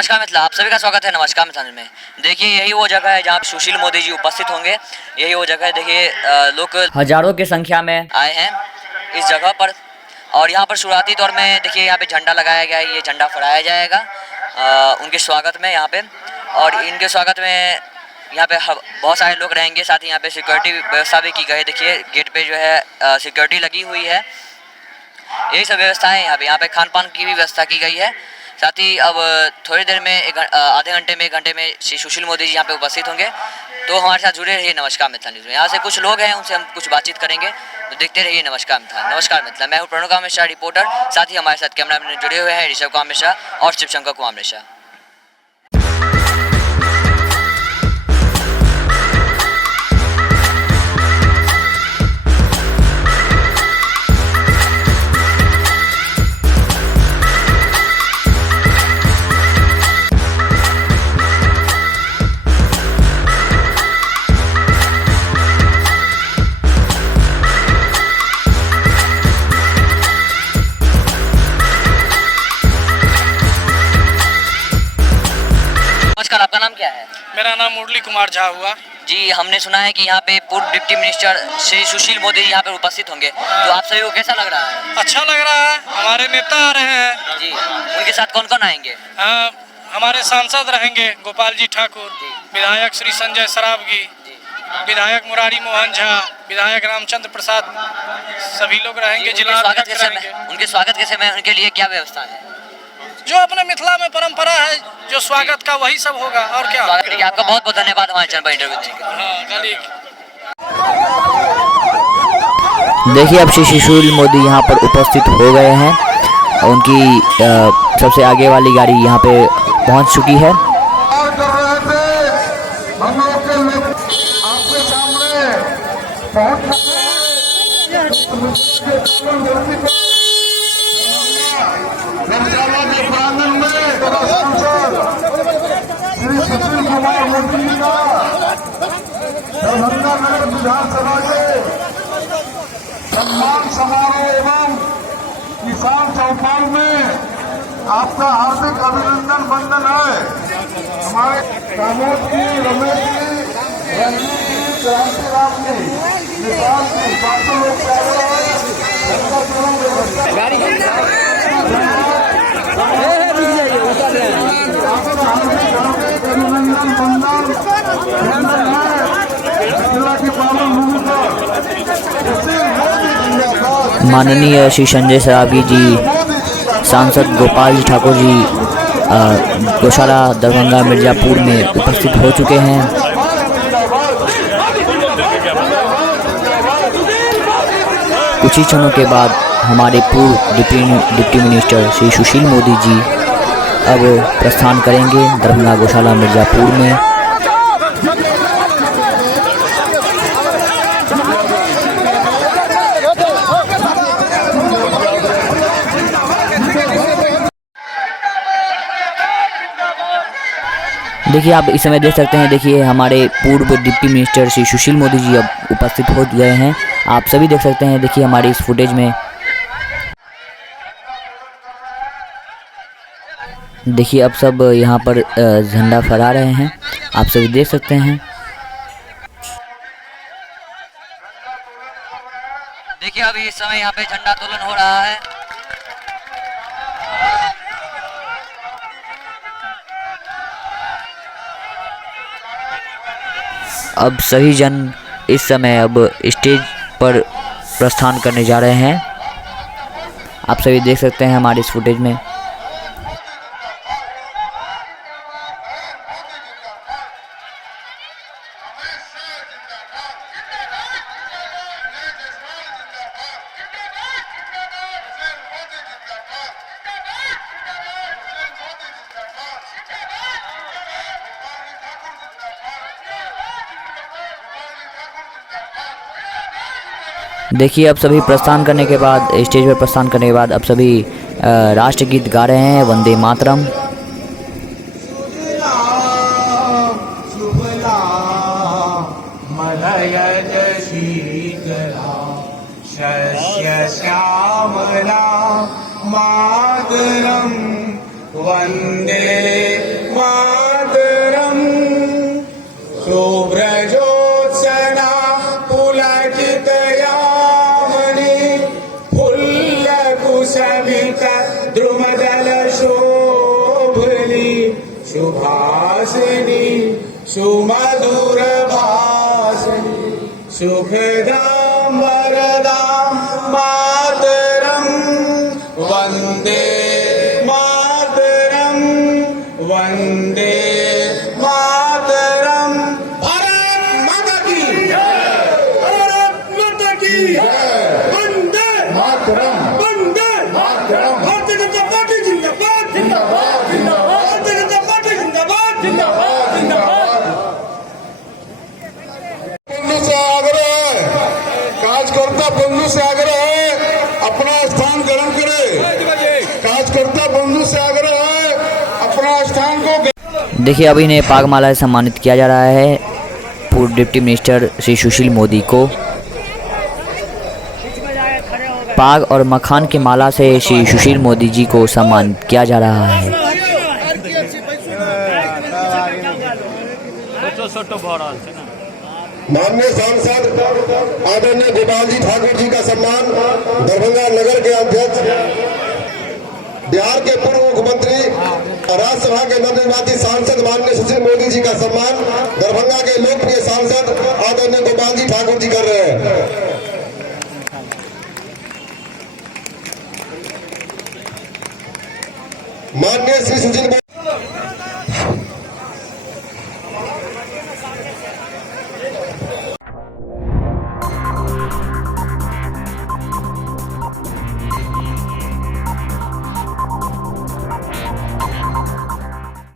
नमस्कार मित्रों, आप सभी का स्वागत है नमस्कार मित्रों में। देखिए यही वो जगह है जहाँ सुशील मोदी जी उपस्थित होंगे। यही वो जगह है। देखिए लोग हजारों की संख्या में आए हैं इस जगह पर और यहाँ पर शुरुआती तौर में देखिए यहाँ पे झंडा लगाया गया है। ये झंडा फहराया जाएगा उनके स्वागत में यहाँ पे। और इनके स्वागत में यहाँ पे बहुत सारे लोग रहेंगे। साथ ही यहाँ पे सिक्योरिटी व्यवस्था भी की गई है। देखिए गेट पे जो है सिक्योरिटी लगी हुई है। यही सब व्यवस्था है यहाँ पे खान पान की भी व्यवस्था की गई है। साथ ही अब थोड़ी देर में आधे घंटे में 1 घंटे में श्री सुशील मोदी जी यहाँ पे उपस्थित होंगे। तो हमारे साथ जुड़े रहिए नमस्कार मित्रा न्यूज़ में। यहाँ से कुछ लोग हैं, उनसे हम कुछ बातचीत करेंगे, तो देखते रहिए नमस्कार मित्रा। नमस्कार मित्रा, मैं हूँ प्रणव मिश्रा रिपोर्टर। साथ ही हमारे साथ कैमरा मैन जुड़े हुए हैं ऋषभ कुमार मिश्रा और शिवशंकर कुमार मिश्रा। नमस्कार, आपका नाम क्या है? मेरा नाम मुरली कुमार झा हुआ जी। हमने सुना है कि यहाँ पे पूर्व डिप्टी मिनिस्टर श्री सुशील मोदी यहाँ पे उपस्थित होंगे, तो आप सभी को कैसा लग रहा है? अच्छा लग रहा है। हमारे नेता आ रहे हैं जी। उनके साथ कौन कौन आएंगे? हमारे सांसद रहेंगे गोपाल जी ठाकुर, विधायक श्री संजय सरावगी, विधायक मुरारी मोहन झा, विधायक रामचंद्र प्रसाद, सभी लोग रहेंगे। जिला उनके स्वागत के समय उनके लिए क्या व्यवस्था है? जो अपने मिथिला में परंपरा है, जो स्वागत का वही सब होगा और क्या। आपका बहुत बहुत धन्यवाद हमारे चैनल पर इंटरव्यू देने के। देखिए अब श्री सुशील मोदी यहाँ पर उपस्थित हो गए हैं। उनकी सबसे आगे वाली गाड़ी यहाँ पे पहुँच चुकी है। दरभंगा नगर विधानसभा के सम्मान समारोह एवं किसान चौपाल में आपका हार्दिक अभिनंदन वंदन है। हमारे कामोद जी, रमेश जी, रंजीत जी, क्रांतिराम जी, निशान जी, 500 लोग माननीय श्री संजय सरावगी जी, सांसद गोपाल जी ठाकुर जी गौशाला दरभंगा मिर्जापुर में उपस्थित हो चुके हैं। कुछ ही क्षणों के बाद हमारे पूर्व डिप्टी मिनिस्टर श्री सुशील मोदी जी अब प्रस्थान करेंगे दरभंगा गौशाला मिर्जापुर में। देखिए आप इस समय देख सकते हैं। देखिए हमारे पूर्व डिप्टी मिनिस्टर श्री सुशील मोदी जी अब उपस्थित हो गए हैं। आप सभी देख सकते हैं। देखिए हमारी इस फुटेज में देखिए अब सब यहाँ पर झंडा फहरा रहे हैं। आप सभी देख सकते हैं। देखिए अभी इस समय यहाँ पे झंडा तोलन हो रहा है। अब सभी जन इस समय अब स्टेज पर प्रस्थान करने जा रहे हैं। आप सभी देख सकते हैं हमारे इस फुटेज में। देखिए अब सभी प्रस्थान करने के बाद, स्टेज पर प्रस्थान करने के बाद अब सभी राष्ट्रगीत गा रहे हैं, वंदे मातरम। श्यामला मातरम वंदे शुभ्रजोत्सना पुलकितयामिनी फुल्लकुसमिता द्रुमदल शोभनी सुभासिनी सुमधुर भाषिणी सुखदां वरदां मातरं वन्दे मातरं वन्दे मातरं भारत माता की भारत माता की वन्दे मातरं वन्दे मातरं भारतीय जनता पार्टी जिंदाबाद जिंदाबाद जिंदाबाद भारतीय जनता पार्टी जिंदाबाद जिंदाबाद जिंदाबाद बंधु से आग्रह है, कार्यकर्ता बंधु से आग्रह है, अपना स्थान ग्रहण करे। कार्यकर्ता बंधु से आग्रह है, अपना स्थान को देखिए अभी इन्हें पाग माला से सम्मानित किया जा रहा है पूर्व डिप्टी मिनिस्टर श्री सुशील मोदी को। पाग और मखान की माला से श्री सुशील मोदी जी को सम्मानित किया जा रहा है। माननीय सांसद आदरणीय गोपाल जी ठाकुर जी का सम्मान, दरभंगा नगर के अध्यक्ष, बिहार के पूर्व मुख्यमंत्री, राज्यसभा के नवनिर्वाचित सांसद माननीय सुशील मोदी जी का सम्मान दरभंगा के लोकप्रिय सांसद आदरणीय गोपाल जी ठाकुर जी कर रहे हैं। माननीय श्री सुशील